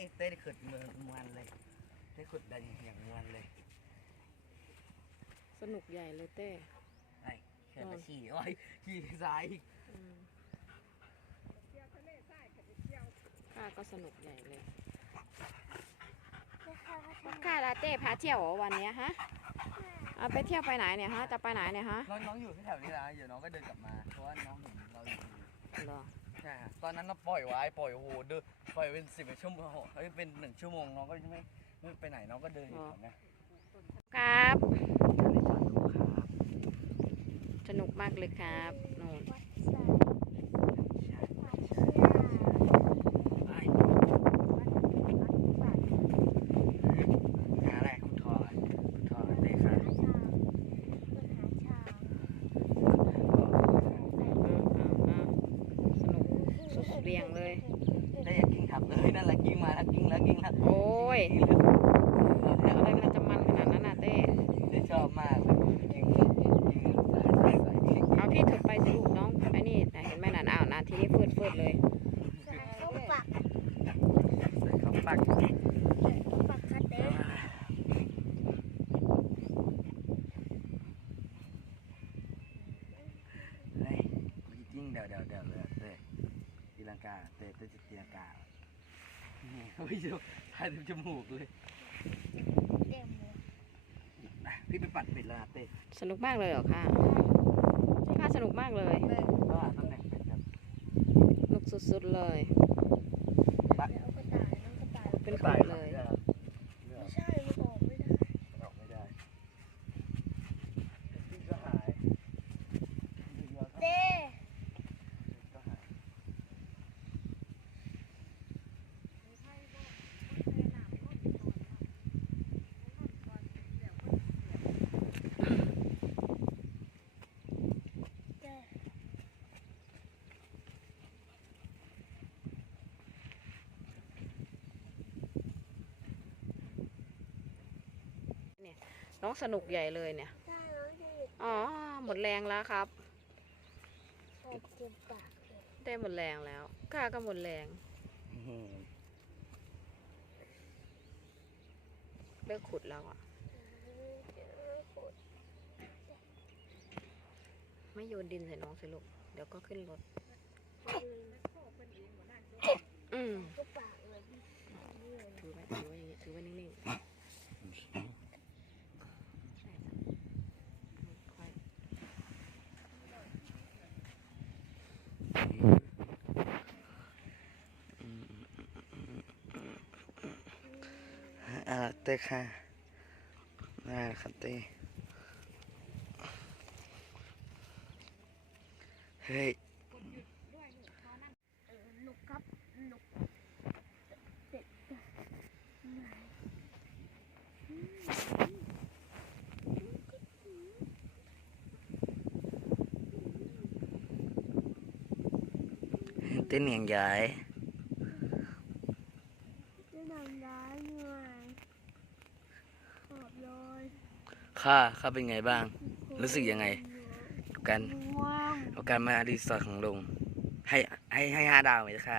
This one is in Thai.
นี่เต้ได้ขุดเมืองมวนเลยได้ขุดได้อย่างมวนเลยสนุกใหญ่เลยเต้ไอ้เขื่อนตะขี่โอ้ยขี่ซ้ายอีกอืมข้าก็สนุกใหญ่เลยข้าลาเต้พาเที่ยวเหรอวันเนี้ยฮะเอาไปเที่ยวไปไหนเนี่ยฮะจะไปไหนเนี่ยฮะน้องน้องอยู่ที่แถวนี้นะเดี๋ยวน้องก็เดินกลับมาเพราะว่าน้องเห็นเราอยู่เหรอ ใช่ฮะตอนนั้นเราปล่อยไว้ปล่อยโอ้โหเดินปล่อยเป็นสิบชั่วโมงเฮ้ยเป็นหนึ่งชั่วโมงน้องก็ไม่ไม่ไปไหนน้องก็เดินอยู่แถวเนี้ยครับในจอดดูครับสนุกมากเลยครับนู่นใช่ไปหาอะไรคุณทอคุณทอเตะขา อืมอืมอืมสนุกสุดเรียงเลย ได้อยากกิ้งขับเลยนั่นแหละ กิ้งมาแล้วกิ้งแล้วกิ้งแล้วโอ้ยกิ้งแล้วอะไรมันจะมันขนาดนั้นน่ะเต้ได้ชอบมากเลยกิ้งกิ้งสายสายสายกิ้งเอาพี่ถือไปสิลูกน้องไอ้นี่นะเห็นไหมนั่นอ้าวนาทีนี้ฟืดฟืดเลยใส่เขาปักเฮ้ยมันกิ้งเดี๋ยวเดี๋ยวเดี๋ยวเลยเตะตีลังกาเตะเตะจะตีลังกานี่ โอ้ยดูทายเต็มจมูกเลยอะพี่ไปปัดเป็ดแล้วนะเตะสนุกมากเลยเหรอค่ะค่ะสนุกมากเลยก็หาตำแหน่งเป็ดครับสนุกสุดๆเลยเป็นขตาดยเลยไม่ใช่มันออกไม่ได้มันออกไม่ได้กิ้งก็หายกิ้งก็หาย น้องสนุกใหญ่เลยเนี่ยอ๋อ หมดแรงแล้วครับได้หมดแรงแล้วข้าก็หมดแรงอื้อหือเลิกขุดแล้วอะ ไม่โยนดินใส่น้องสิลูก เดี๋ยวก็ขึ้นรถ อืมถือไว้ถือไว้อย่างงี้ถือไว้นิ่งๆใช่จ้ะค่อย อาเตค่ะน่าครับเต้เฮ้ยเต้นอย่างใหญ่ ข้าเขาเป็นไงบ้าง รู้สึกยังไงกับการการมารีสอร์ทของลุงให้ให้ให้ห้าดาวไหมคะ